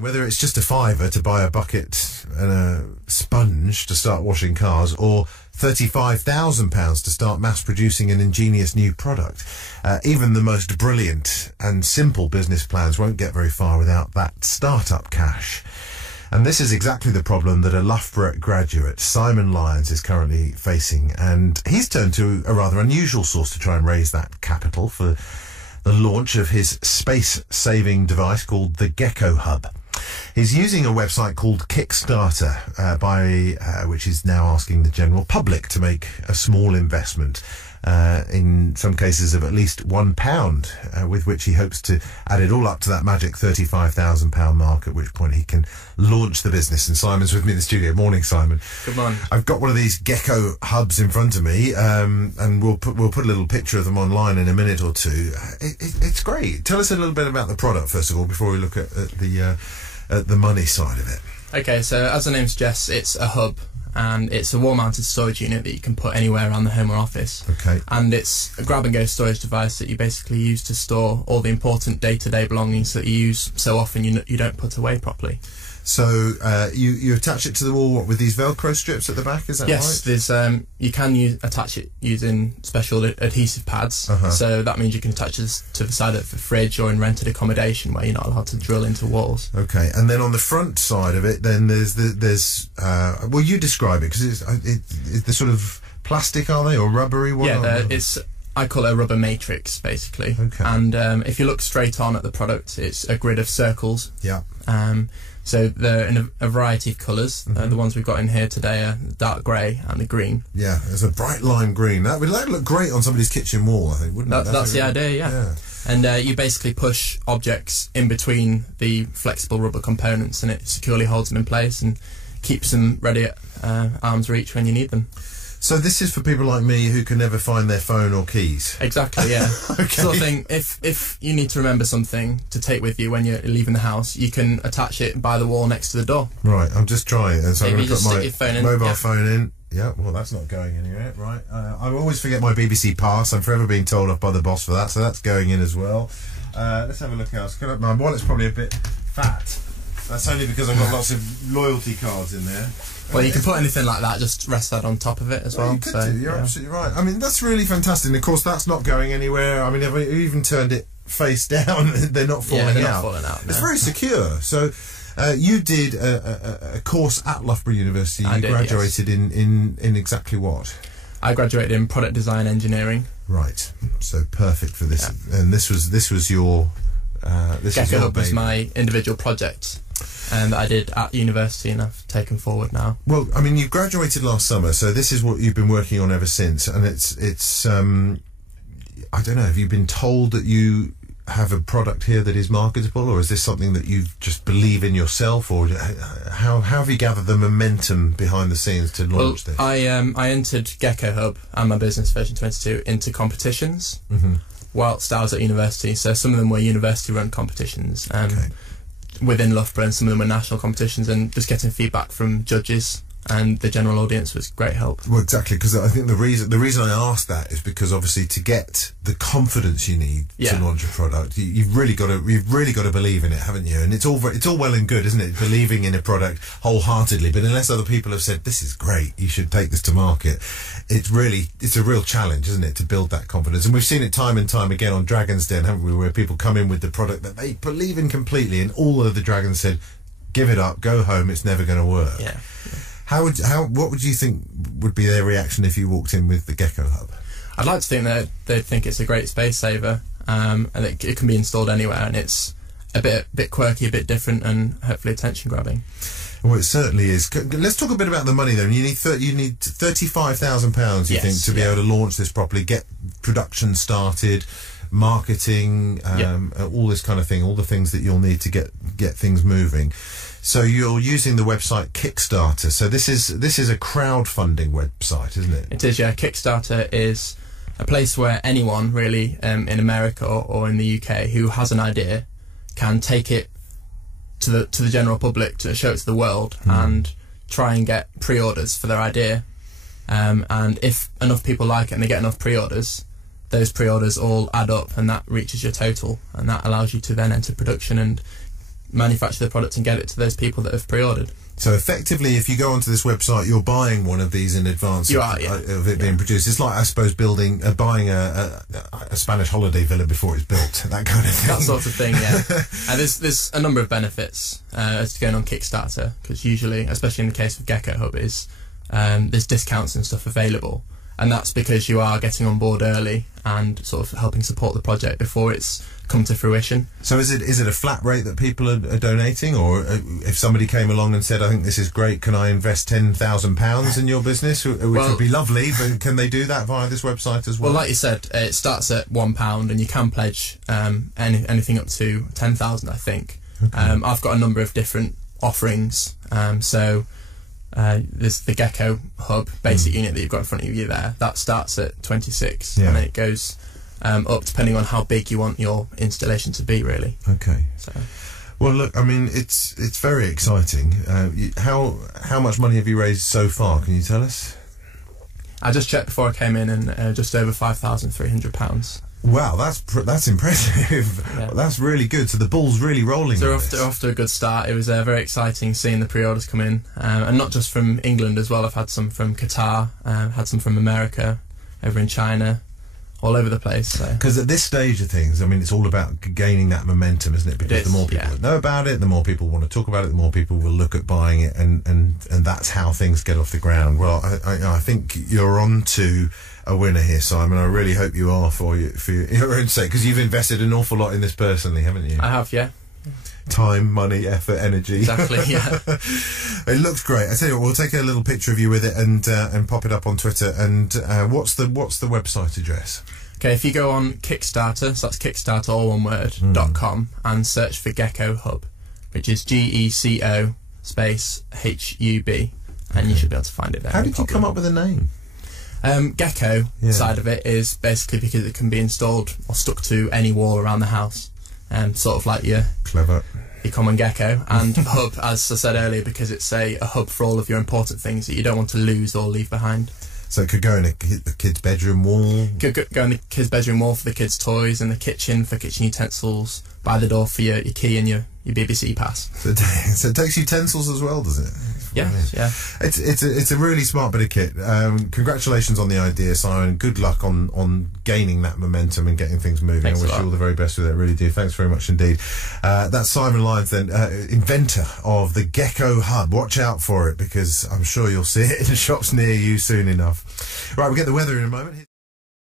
Whether it's just a fiver to buy a bucket and a sponge to start washing cars, or £35,000 to start mass producing an ingenious new product, even the most brilliant and simple business plans won't get very far without that startup cash. And this is exactly the problem that a Loughborough graduate, Simon Lyons, is currently facing. And he's turned to a rather unusual source to try and raise that capital for the launch of his space-saving device called the Geco Hub. He's using a website called Kickstarter, which is now asking the general public to make a small investment, in some cases of at least £1, with which he hopes to add it all up to that magic £35,000 mark, at which point he can launch the business. And Simon's with me in the studio. Morning, Simon. Good morning. I've got one of these Geco Hubs in front of me, and we'll put a little picture of them online in a minute or two. It's great. Tell us a little bit about the product, first of all, before we look at the money side of it. Okay, so as the name suggests, it's a hub, and it's a wall-mounted storage unit that you can put anywhere around the home or office. Okay. And it's a grab-and-go storage device that you basically use to store all the important day-to-day belongings that you use so often you don't put away properly. So you attach it to the wall with these Velcro strips at the back, is that right? Yes, there's you can attach it using special adhesive pads. So that means you can attach it to the side of a fridge or in rented accommodation where you're not allowed to drill into walls. Okay, and then on the front side of it, then there's well, you describe it, because it's the sort of plastic, are they, or rubbery? I call it a rubber matrix, basically. Okay. And if you look straight on at the product, it's a grid of circles. Yeah. So they're in a variety of colours. The ones we've got in here today are dark grey and the green. Yeah, there's a bright lime green. That would look great on somebody's kitchen wall, I think, wouldn't it? That's the idea, yeah. And you basically push objects in between the flexible rubber components, and it securely holds them in place and keeps them ready at arm's reach when you need them. So this is for people like me who can never find their phone or keys. Exactly, yeah. Okay. Sort of thing. If you need to remember something to take with you when you're leaving the house, you can attach it by the wall next to the door. Right, I'm just trying. And so Maybe I'm going to put my mobile phone in. Yeah, well, that's not going anywhere. Right. I always forget my BBC Pass. I'm forever being told off by the boss for that, so that's going in as well. Let's have a look else. My wallet's probably a bit fat. That's only because I've got lots of loyalty cards in there. Well, you can put anything like that, just rest that on top of it as well. You could do, you're absolutely right. I mean, that's really fantastic. And of course, that's not going anywhere. I mean, if you even turned it face down, they're not falling out. They're not falling out. It's very secure. So, you did a course at Loughborough University. You graduated in exactly what? I graduated in product design engineering. Right. So perfect for this. Yeah. And this was your Geco Hub was my individual project. And I did at university, and I've taken forward now. Well, I mean, you graduated last summer, so this is what you've been working on ever since. And it's I don't know, have you been told that you have a product here that is marketable, or is this something that you just believe in yourself, or how have you gathered the momentum behind the scenes to launch this? I entered Geco Hub and my business version 22 into competitions whilst I was at university. So some of them were university-run competitions. Within Loughborough, and some of them were national competitions, and just getting feedback from judges and the general audience was great help. Well, exactly, because I think the reason I asked that is because obviously to get the confidence you need to launch a product, you've really got to believe in it, haven't you? And it's all well and good, isn't it, believing in a product wholeheartedly, but unless other people have said this is great, you should take this to market, it's a real challenge, isn't it, to build that confidence. And we've seen it time and time again on Dragon's Den, haven't we, where people come in with the product that they believe in completely, and all of the dragons said, give it up, go home, it's never going to work. Yeah. What would you think would be their reaction if you walked in with the Geco Hub? I'd like to think that they'd think it's a great space saver, and it can be installed anywhere, and it's a bit quirky, a bit different, and hopefully attention grabbing. Well, it certainly is. Let's talk a bit about the money then. You need £35,000, you think, to be able to launch this properly, get production started, marketing, all this kind of thing, all the things that you'll need to get things moving. So you're using the website Kickstarter. So this is a crowdfunding website, isn't it? It is, yeah. Kickstarter is a place where anyone really in America or in the UK who has an idea can take it to the general public, to show it to the world, and try and get pre-orders for their idea. And if enough people like it and they get enough pre-orders, those pre-orders all add up, and that reaches your total, and that allows you to then enter production and manufacture the product and get it to those people that have pre-ordered. So effectively, if you go onto this website, you're buying one of these in advance of it being produced. It's like, I suppose, buying a Spanish holiday villa before it's built, that kind of thing. That sort of thing, yeah. And there's a number of benefits as to going on Kickstarter, because usually, especially in the case of Geco Hub, there's discounts and stuff available, and that's because you are getting on board early and sort of helping support the project before it's come to fruition. So is it a flat rate that people are donating, or if somebody came along and said, I think this is great, can I invest £10,000 in your business, which would be lovely, but can they do that via this website as well? Well, like you said, it starts at £1 and you can pledge anything up to £10,000, I think. Okay. I've got a number of different offerings. So there's the Geco Hub basic unit that you've got in front of you there. That starts at 26, and then it goes up depending on how big you want your installation to be, really. Okay. So, well, look, I mean, it's very exciting. How much money have you raised so far? Can you tell us? I just checked before I came in, and just over £5,300. Wow, that's impressive. Yeah. That's really good. So the ball's really rolling. So we're off to a good start. It was very exciting seeing the pre-orders come in, and not just from England as well. I've had some from Qatar, had some from America, over in China, all over the place. Because at this stage of things, I mean, it's all about gaining that momentum, isn't it? Because the more people that know about it, the more people want to talk about it, the more people will look at buying it, and that's how things get off the ground. Well, I think you're on to a winner here, Simon. I really hope you are for your own sake, because you've invested an awful lot in this personally, haven't you? I have, yeah. Time, money, effort, energy. Exactly, yeah. It looks great. I tell you what, we'll take a little picture of you with it and pop it up on Twitter. And what's the website address? Okay, if you go on Kickstarter, so that's Kickstarter, all one word, .com, and search for Geco Hub, which is GECO space HUB, and you should be able to find it there. How did you come up with a name? Gecko side of it is basically because it can be installed or stuck to any wall around the house, sort of like your common gecko. And hub, as I said earlier, because it's a hub for all of your important things that you don't want to lose or leave behind. So it could go in a kid's bedroom wall. Could go in the kid's bedroom wall for the kids' toys, in the kitchen for kitchen utensils, by the door for your key and your BBC pass. So it takes utensils as well, does it? Yeah, yeah. It's a really smart bit of kit. Congratulations on the idea, Simon. Good luck on gaining that momentum and getting things moving. Thanks I wish you all the very best with it. I really do. Thanks very much indeed. That's Simon Lyons, then, inventor of the Geco Hub. Watch out for it, because I'm sure you'll see it in shops near you soon enough. Right, we'll get the weather in a moment.